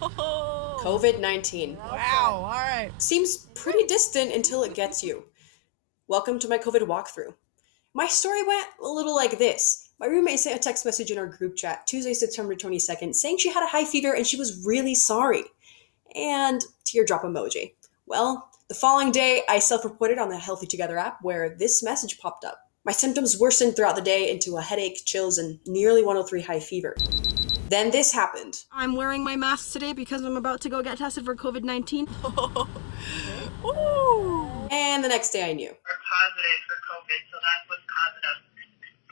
COVID-19. Wow, all right. Seems pretty distant until it gets you. Welcome to my COVID walkthrough. My story went a little like this. My roommate sent a text message in our group chat Tuesday, September 22nd, saying she had a high fever and she was really sorry. And teardrop emoji. Well, the following day, I self reported on the Healthy Together app where this message popped up. My symptoms worsened throughout the day into a headache, chills, and nearly 103 high fever. Then this happened. I'm wearing my mask today because I'm about to go get tested for COVID-19. Ooh. And the next day I knew. Are positive for COVID, so that's what's causing us.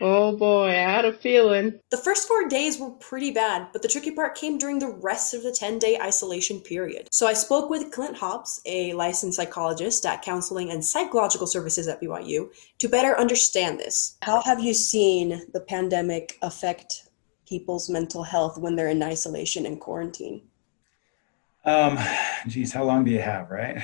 Oh boy, I had a feeling. The first 4 days were pretty bad, but the tricky part came during the rest of the 10-day isolation period. So I spoke with Clint Hobbs, a licensed psychologist at Counseling and Psychological Services at BYU, to better understand this. How have you seen the pandemic affect people's mental health when they're in isolation and quarantine? Geez, how long do you have, right?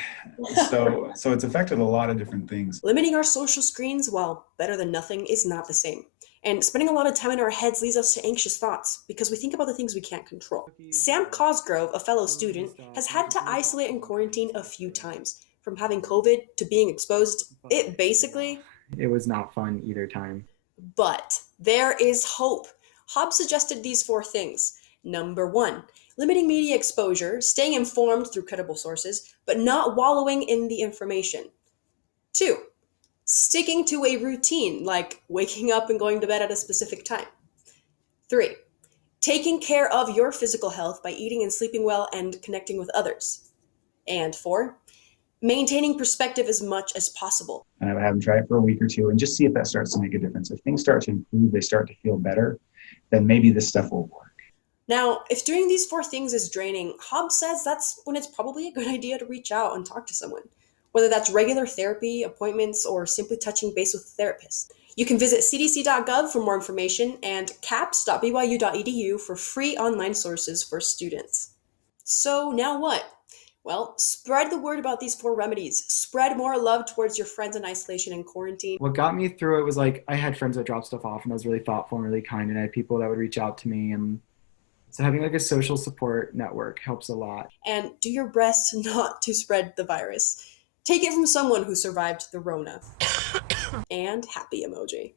So it's affected a lot of different things. Limiting our social screens, while better than nothing, is not the same. And spending a lot of time in our heads leads us to anxious thoughts because we think about the things we can't control. Sam Cosgrove, a fellow student, has had to isolate and quarantine a few times. From having COVID to being exposed, It was not fun either time. But there is hope. Hobbes suggested these 4 things. Number 1, limiting media exposure, staying informed through credible sources, but not wallowing in the information. 2, sticking to a routine, like waking up and going to bed at a specific time. 3, taking care of your physical health by eating and sleeping well and connecting with others. And 4, maintaining perspective as much as possible. And I would have them try it for a week or 2 and just see if that starts to make a difference. If things start to improve, they start to feel better, then maybe this stuff will work. Now, if doing these 4 things is draining, Hobbes says that's when it's probably a good idea to reach out and talk to someone, whether that's regular therapy, appointments, or simply touching base with a therapist. You can visit cdc.gov for more information and caps.byu.edu for free online sources for students. So now what? Well, spread the word about these 4 remedies. Spread more love towards your friends in isolation and quarantine. What got me through it was like I had friends that dropped stuff off and I was really thoughtful and really kind, and I had people that would reach out to me, and so having like a social support network helps a lot. And do your best not to spread the virus. Take it from someone who survived the Rona. And happy emoji.